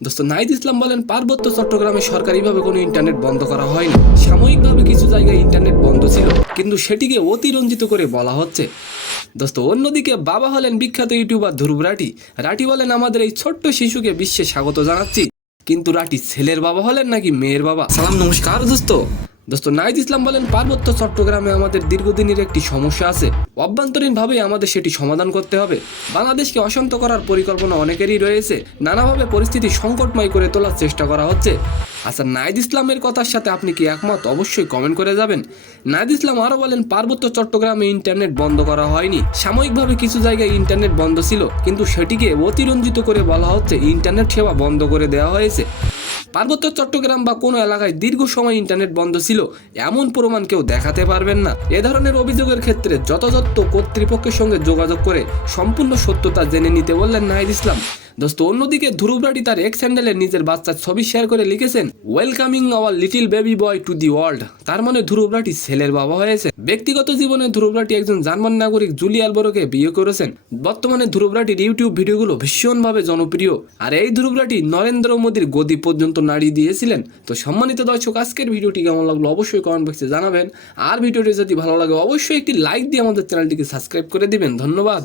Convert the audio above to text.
দোস্ত নাহিদ ইসলাম বলেন, পার্বত্য চট্টগ্রামে সরকারিভাবে কোনো ইন্টারনেট বন্ধ করা হয়নি। সাময়িকভাবে কিছু জায়গায় ইন্টারনেট বন্ধ ছিল, কিন্তু সেটিকে অতিরঞ্জিত করে বলা হচ্ছে। দোস্ত অন্যদিকে বাবা হলেন বিখ্যাত ইউটিউবার ধ্রুব রাঠি। রাঠি বলেন, আমাদের এই ছোট্ট শিশুকে বিশ্বে স্বাগত জানাচ্ছি। কিন্তু রাঠি ছেলের বাবা হলেন নাকি মেয়ের বাবা? সালাম নমস্কার দোস্ত। দোস্ত নাহিদ ইসলাম বলেন, পার্বত্য চট্টগ্রামে আমাদের দীর্ঘদিনের একটি সমস্যা আছে। অভ্যন্তরীণভাবে আমাদের সেটি সমাধান করতে হবে। বাংলাদেশকে অশান্ত করার পরিকল্পনা অনেকেরই রয়েছে। নানাভাবে পরিস্থিতি সংকটময় করে তোলার চেষ্টা করা হচ্ছে। আচ্ছা, নাহিদ ইসলামের কথার সাথে আপনি কি একমত? অবশ্যই কমেন্ট করে যাবেন। নাহিদ ইসলাম আরও বলেন, পার্বত্য চট্টগ্রামে ইন্টারনেট বন্ধ করা হয়নি। সাময়িকভাবে কিছু জায়গায় ইন্টারনেট বন্ধ ছিল, কিন্তু সেটিকে অতিরঞ্জিত করে বলা হচ্ছে ইন্টারনেট সেবা বন্ধ করে দেওয়া হয়েছে। পার্বত্য চট্টগ্রাম বা কোনো এলাকায় দীর্ঘ সময় ইন্টারনেট বন্ধ ছিল এমন প্রমাণ কেউ দেখাতে পারবেন না। এ ধরনের অভিযোগের ক্ষেত্রে যথাযথ কর্তৃপক্ষের সঙ্গে যোগাযোগ করে সম্পূর্ণ সত্যতা জেনে নিতে বললেন নাহিদ ইসলাম। দোস্ত অন্যদিকে ধ্রুব রাঠি তার এক্স হ্যান্ডেলে নিজের বাচ্চার ছবি শেয়ার করে লিখেছেন, welcoming our little baby boy to the world. তার মানে ধ্রুব রাঠি ছেলের বাবা হয়েছে। ব্যক্তিগত জীবনে ধ্রুব রাঠি একজন জার্মান নাগরিক জুলি আলবোরোকে বিয়ে করেছেন। বর্তমানে ধ্রুব রাঠির ইউটিউব ভিডিওগুলো ভীষণভাবে জনপ্রিয়। আর এই ধ্রুব রাঠি নরেন্দ্র মোদীর গদি পর্যন্ত নাড়ি দিয়েছিলেন। তো সম্মানিত দর্শক, আজকের ভিডিওটি কেমন লাগলো অবশ্যই কমেন্ট বক্সে জানাবেন। আর ভিডিওটি যদি ভালো লাগে অবশ্যই একটি লাইক দিয়ে আমাদের চ্যানেলটিকে সাবস্ক্রাইব করে দিবেন। ধন্যবাদ।